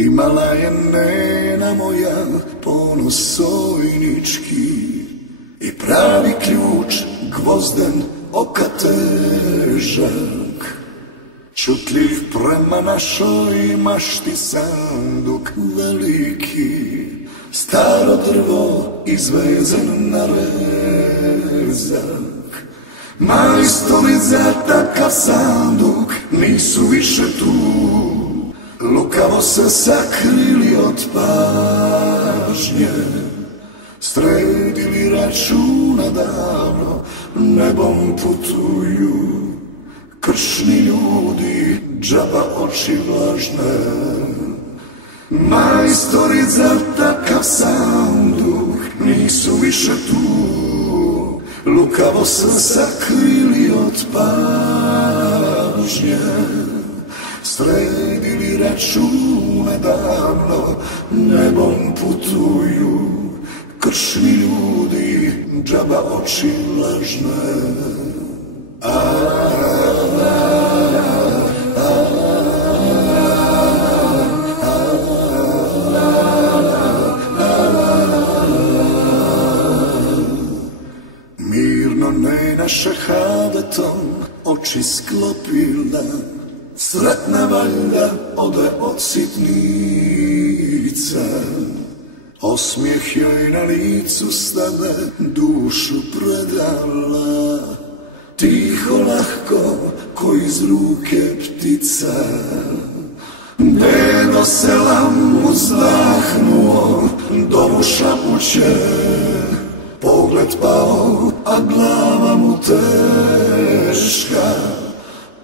Imala je nena moja ponos sojnički i pravi ključ gvozden oka težak. Čutljiv prema našoj mašti sanduk veliki, staro drvo izvezen na rezak. Majstori za takav sanduk nisu više tu, lukavo se sakrili od pažnje. Sredili računa davno, nebom putuju kršni ljudi, džaba oči vlažne. Majstori za takav sanduk nisu više tu, lukavo se sakrili od pažnje. Sredili račune davno, nebom putuju kršni ljudi, džaba oči lažne. Mirno nena šahadetom oči sklopila, sretna valjda ode od sitnica. Osmijeh joj na licu stade, dušu predala, tiho lahko ko iz ruke ptica. Dedo selam uzdahnuo, domu šapuće, pogled pao, a glava mu teška.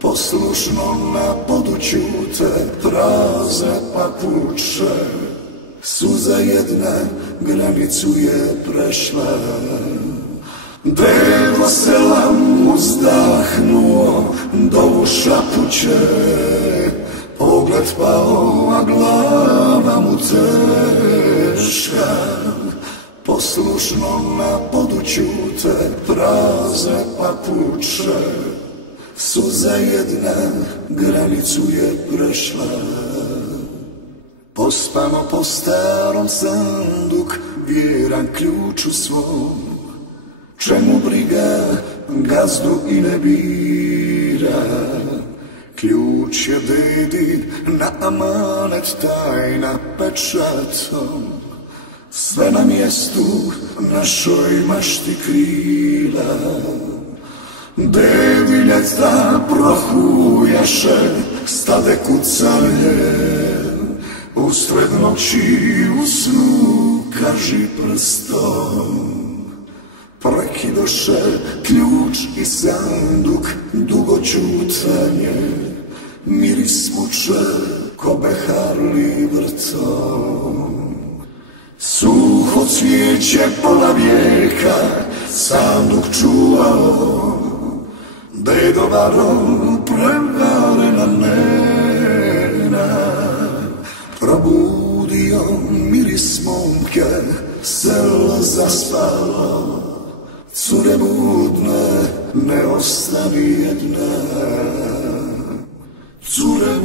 Poslušno na podu ćute prazne papuče, suza jedna granicu je prešla. Dedo selam uzdahnuo, dovu šapuće, pogled pao, a glava mu teška. Poslušno na podu ćute prazne papuče, suza jedna granicu je prešla. Pospano po starom sanduk, vjeran ključu svom, čemu briga, gazdu i ne bira. Ključ je dedi na amanet tajna pečatom, sve na mjestu našoj mašti krila. Dedi ljeta prohujaše, stade kucanje, usred noći u snu kaži prstom. Prekidoše ključ i sanduk, dugo ćutanje, miris muče ko beharli vrtom. Suho cvijeće pola vijeka sanduk čuvao, dedo varom prevarena nena. Probudio miris momke, selo zaspalo, cure budne, ne ostavi jedna. Cure